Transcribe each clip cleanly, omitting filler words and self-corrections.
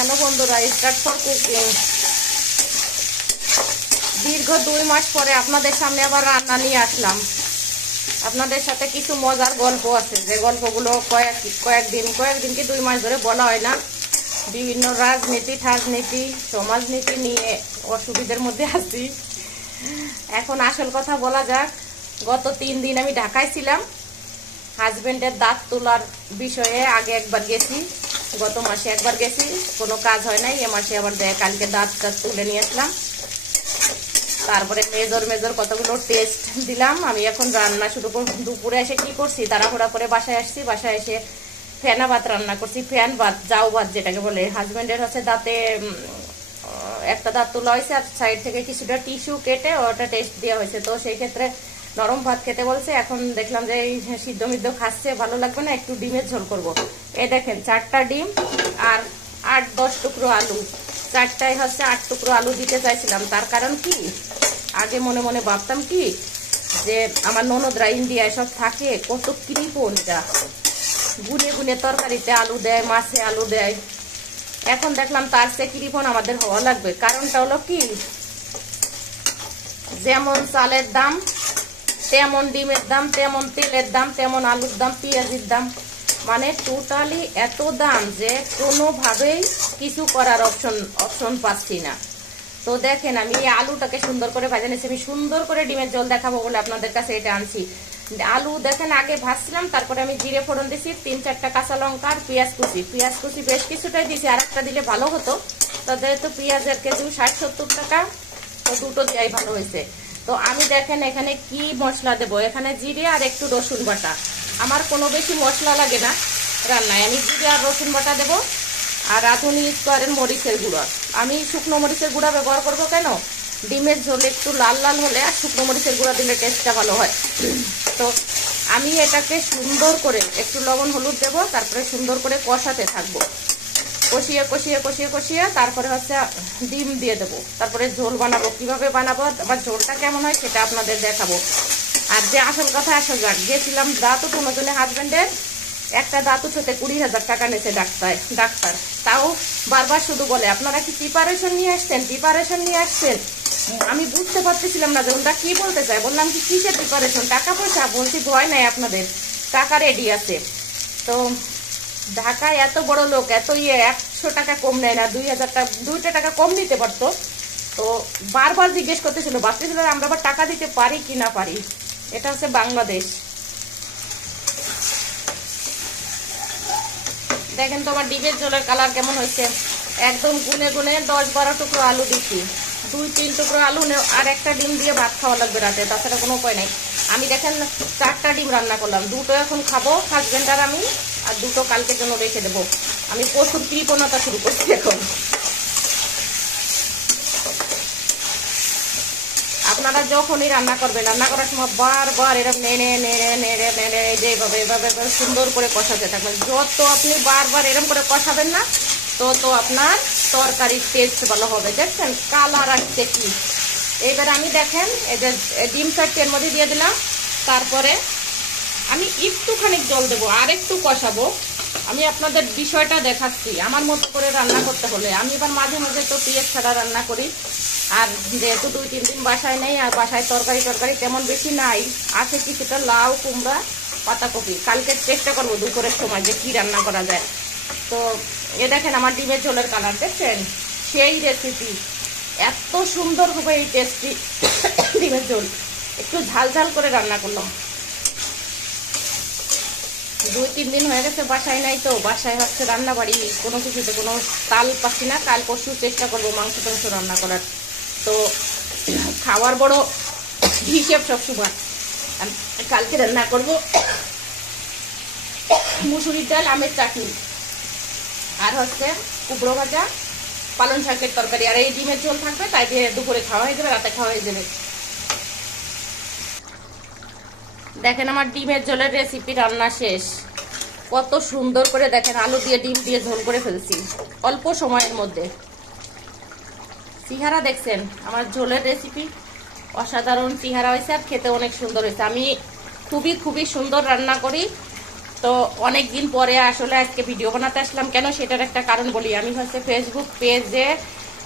Hello বন্ধুরা, start for cooking. দীর্ঘ 2 মাস পরে আপনাদের সামনে আবার রান্না নিয়ে আসলাম। আপনাদের সাথে কিছু মজার গল্প আছে, যে গল্পগুলো কয়েকদিন কি 2 মাস ধরে বলা হয় না। বিভিন্ন রাজনীতি সমাজনীতি নিয়ে অসুবিধার মধ্যে আছি। এখন আসল কথা বলা যাক। গত 3 দিন আমি ঢাকায় ছিলাম হাজবেন্ডের দাঁত তোলার বিষয়ে। আগে একবার গেছি, গত মাসে একবার গেছি, কোনো কাজ হয় নাই। এ মাসে আবার কালকে দাঁত তুলে নিয়ে আসলাম। তারপরে মেজর কতগুলো টেস্ট দিলাম। আমি এখন রান্না শুরু করব। দুপুরে এসে কি করছি, তাড়াহুড়া করে বাসায় আসছি। বাসায় এসে ফেনা ভাত রান্না করছি। ফ্যান ভাত, জাউ ভাত যেটাকে বলে। হাজবেন্ডের হচ্ছে দাঁতে একটা দাঁত তোলা হয়েছে, আর সাইড থেকে কিছুটা টিস্যু কেটে ওটা টেস্ট দেওয়া হয়েছে। তো সেই ক্ষেত্রে নরম ভাত খেতে বলছে। এখন দেখলাম যে এই সিদ্ধ মিদ্ধ খাচ্ছে, ভালো লাগবে না, একটু ডিমের ঝোল করব। এই দেখেন 4টা ডিম আর 8-10 টুকরো আলু। 4টায় হচ্ছে 8 টুকরো আলু দিতে চাইছিলাম। তার কারণ কি, আগে মনে মনে ভাবতাম কি যে আমার ননদরা ইন্ডিয়ায় সব থাকে, কত কৃপণ, যা গুনে তরকারিতে আলু দেয়, মাছে আলু দেয়। এখন দেখলাম তার চেয়ে কৃপণ আমাদের হওয়া লাগবে। কারণটা হলো কি, যেমন চালের দাম তেমন ডিমের দাম, তেমন তেলের দাম, তেমন আলুর দাম, পেঁয়াজের দাম, মানে টোটালি এত দাম যে কোনোভাবেই কিছু করার অপশন পাচ্ছি না। তো দেখেন আমি এই আলুটাকে সুন্দর করে ভাজা নিয়েছি। আমি সুন্দর করে ডিমের ঝোল দেখাবো বলে আপনাদের কাছে এটা আনছি। আলু দেখেন আগে ভাজছিলাম, তারপরে আমি জিরে ফোড়ন দিছি, 3-4টা কাঁচা লঙ্কা আর পেঁয়াজ কুচি বেশ কিছুটাই দিছি। আর একটা দিলে ভালো হতো, তো যেহেতু পেঁয়াজের কেজি 60-70 টাকা, তো দুটো দেওয়াই ভালো হয়েছে। তো আমি দেখেন এখানে কি মশলা দেবো। এখানে জিরে আর একটু রসুন বাটা। আমার কোনো বেশি মশলা লাগে না রান্নায়। আমি জিরে আর রসুন বাটা দেবো, আর রাঁধুনি ইউজ করেন মরিচের গুঁড়া। আমি শুকনো মরিচের গুঁড়া ব্যবহার করবো কেন, ডিমের ঝোলে একটু লাল লাল হলে আর শুকনো মরিচের গুঁড়া দিলে টেস্টটা ভালো হয়। তো আমি এটাকে সুন্দর করে একটু লবণ হলুদ দেবো, তারপরে সুন্দর করে কষাতে থাকবো। কষিয়ে তারপরে হচ্ছে ডিম দিয়ে দেবো। তারপরে ঝোল বানাবো। কিভাবে বানাবো, আবার ঝোলটা কেমন হয় সেটা আপনাদের দেখাবো। আর যে আসল কথা আসল যাক, গেছিলাম দাঁত উঠানোর জন্য হাজবেন্ডের। একটা দাঁত উঠতে 20,000 টাকা নিয়েছে ডাক্তার। তাও বারবার শুধু বলে, আপনারা কি প্রিপারেশন নিয়ে আসছেন। আমি বুঝতে পারতেছিলাম না যে ওটা কি বলতে চায়। বললাম কি কিসের প্রিপারেশন, টাকা পয়সা? বলছি ভয় নাই আপনাদের, টাকা রেডি আছে। তো ঢাকায় এত বড় লোক, এত 100 টাকা কম নেয় না, 2,000 টাকা কম নিতে পারতো। তো বারবার জিজ্ঞেস করতেছিল, ভাবতেছিল আমরা আবার টাকা দিতে পারি কি না পারি। এটা হচ্ছে বাংলাদেশ। দেখেন তোমার ডিমের ঝোলের কালার কেমন হয়েছে। একদম গুনে 10-12 টুকরো আলু দিচ্ছি। 2-3 টুকরো আলু আর একটা ডিম দিয়ে ভাত খাওয়া লাগবে রাতে, তাছাড়া কোনো উপায় নেই। আমি দেখেন 4টা ডিম রান্না করলাম। 2টো এখন খাবো হাজবেন্ড আর আমি, আর 2টো কালকের জন্য রেখে দেবো। আমি প্রচুর কৃপণতা শুরু করছি এখন। আপনারা যখনই রান্না করবেন, রান্না করার সময় বারবার এরকম নেড়ে এভাবে সুন্দর করে কষাতে থাকবেন। যত আপনি বারবার এরকম করে কষাবেন না, তো আপনার তরকারির টেস্ট ভালো হবে। দেখছেন কালার আসছে কি। এবার আমি দেখেন এই যে ডিম 4টের মধ্যে দিয়ে দিলাম। তারপরে আমি একটুখানি জল দেবো, আর একটু কষাবো। আমি আপনাদের বিষয়টা দেখাচ্ছি আমার মতো করে রান্না করতে হলে। আমি এবার মাঝে মাঝে তো পেঁয়াজ ছাড়া রান্না করি। আর যেহেতু 2-3 দিন বাসায় নেই, আর বাসায় তরকারি তেমন বেশি নাই, আছে কিছুটা লাউ, কুমড়া, পাতাকপি। কালকে চেষ্টা করবো দুপুরের সময় যে কি রান্না করা যায়। তো এ দেখেন আমার ডিমের ঝোলের কালার দেখছেন, সেই রেসিপি। এত সুন্দর হবে এই টেস্টি ডিমের ঝোল। একটু ঝাল করে রান্না করলাম। 2-3 দিন হয়ে গেছে বাসায় নাই, তো বাসায় হচ্ছে রান্না বাড়ি কোনো কিছুতে কোনো তাল পাচ্ছি না। কাল পরশু চেষ্টা করবো মাংস টাংস রান্না করার। তো খাওয়ার বড় হিসেব সবসময়। কালকে রান্না করবো মুসুরির ডাল, আমের চাটনি, আর হচ্ছে কুমড়ো ভাজা, পালং শাকের তরকারি, আর এই ডিমের ঝোল থাকবে। তাই দিয়ে দুপুরে খাওয়া হয়ে যাবে, রাতে খাওয়া হয়ে যাবে। দেখেন আমার ডিমের ঝোলের রেসিপি রান্না শেষ। কত সুন্দর করে দেখেন আলু দিয়ে ডিম দিয়ে ঝোল করে ফেলছি অল্প সময়ের মধ্যে। চেহারা দেখছেন আমার ঝোলের রেসিপি, অসাধারণ চেহারা হয়েছে, আর খেতে অনেক সুন্দর হয়েছে। আমি খুবই সুন্দর রান্না করি। তো অনেকদিন পরে আসলে আজকে ভিডিও বানাতে আসলাম, কেন সেটার একটা কারণ বলি। আমি হচ্ছে ফেসবুক পেজে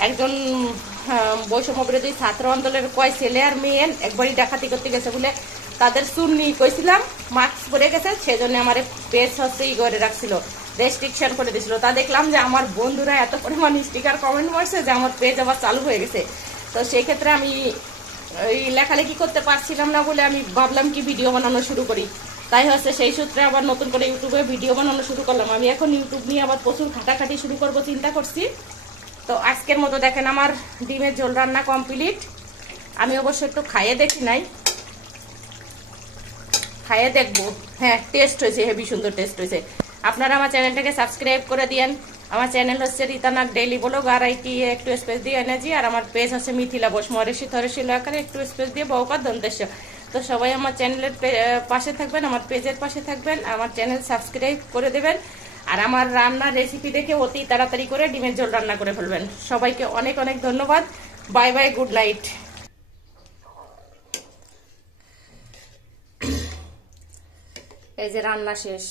একজন বৈষম্য বিরোধী ছাত্র আন্দোলনের কয় ছেলে আর মেয়ে একবারই ডাকাতি করতে গেছে বলে তাদের চুন্নি কইছিলাম মাস্ক পরে গেছে, সেজন্য আমার পেজ হচ্ছে ই করে রাখছিল, রেস্ট্রিকশন করে দিয়েছিল। তা দেখলাম যে আমার বন্ধুরা এত পরিমাণ স্টিকার কমেন্ট করছে যে আমার পেজ আবার চালু হয়ে গেছে। তো সেই ক্ষেত্রে আমি এই লেখালেখি করতে পারছিলাম না বলে আমি ভাবলাম কি ভিডিও বানানো শুরু করি। তাই হচ্ছে সেই সূত্রে আবার নতুন করে ইউটিউবে ভিডিও বানানো শুরু করলাম। আমি এখন ইউটিউব নিয়ে আবার প্রচুর খাটাখাটি শুরু করব চিন্তা করছি। তো আজকের মতো দেখেন আমার ডিমের ঝোল রান্না কমপ্লিট। আমি অবশ্য একটু খাইয়ে দেখি নাই, খাইয়ে দেখবো। হ্যাঁ, টেস্ট হয়েছে, হেভি সুন্দর টেস্ট হয়েছে। আপনারা আমার চ্যানেলটাকে সাবস্ক্রাইব করে দিয়েন। আমার চ্যানেল হচ্ছে রীতানাক ডেইলি ব্লগ, আর আইটি একটু স্পেস দিয়ে এনার্জি, আর আমার পেজ হচ্ছে মিথিলা বোস, মরেশি থরেশিল আকারে একটু স্পেস দিয়ে বউকার দন্তেশ্য। তো সবাই আমার চ্যানেলের পাশে থাকবেন, আমার পেজের পাশে থাকবেন, আমার চ্যানেল সাবস্ক্রাইব করে দেবেন, আর আমার রান্নার রেসিপি দেখে অতি তাড়াতাড়ি করে ডিমের ঝোল রান্না করে ফেলবেন। সবাইকে অনেক অনেক ধন্যবাদ। Bye bye, good night. এই যে রান্না শেষ,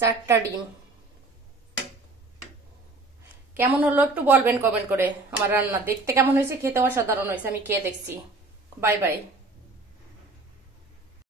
4টা ডিম। কেমন হলো একটু বলবেন কমেন্ট করে। আমার রান্না দেখতে কেমন হয়েছে, খেতে অসাধারণ হয়েছে, আমি খেয়ে দেখছি। Bye bye.